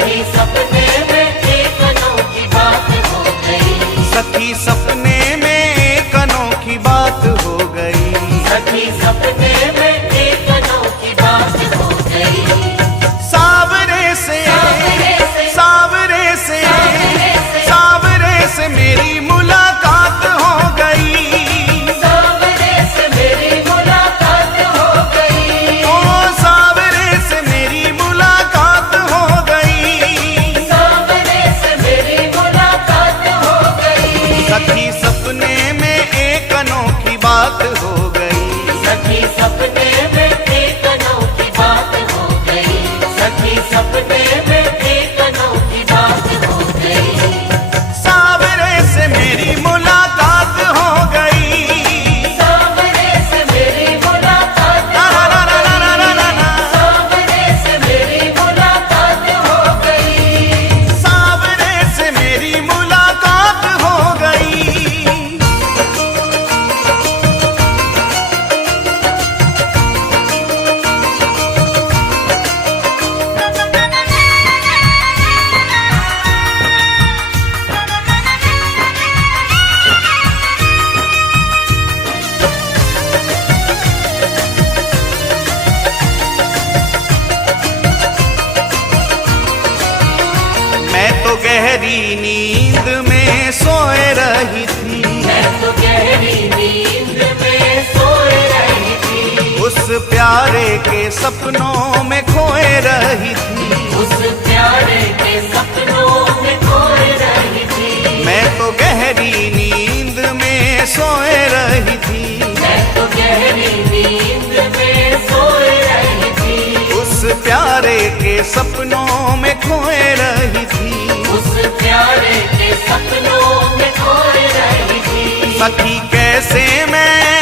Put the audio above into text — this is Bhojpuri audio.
सखी सपने में एक अनोखी बात हो गई। सखी सपने में एक अनोखी बात हो गई। सखी सपने में एक अनोखी बात हो गई। सावरे से सावरे से सावरे से मेरी मुलाकात हो गई। सावरे से मेरी मुलाकात हो गई। ओ सावरे से मेरी मुलाकात हो गई। सावरे से मेरी मुलाकात हो गई। सखी सपने में एक अनोखी बात हो गई। सखी सपने में एक अनोखी बात हो गई। सखी सपने में एक अनोखी बात हो गई। सावरे से मेरी मुलाकात हो गई। सावरे से मेरी मुलाकात ला ला ला ला ला ला ला ला। सावरे से मेरी मुलाकात हो गई। सावरे से मेरी मुलाकात हो गई। मैं तो गहरी नींद में सोए रही थी। मैं तो गहरी नींद में सोए रही थी। उस प्यारे के सपनों में खोए रही थी। उस प्यारे के सपनों में खोए रही थी। मैं तो गहरी नींद में सोए रही थी। मैं तो गहरी नींद में सोए रही थी। उस प्यारे के सपनों में खोए रही थी। उस प्यारे के सपनों में खोए रही थी। सखी कैसे मैं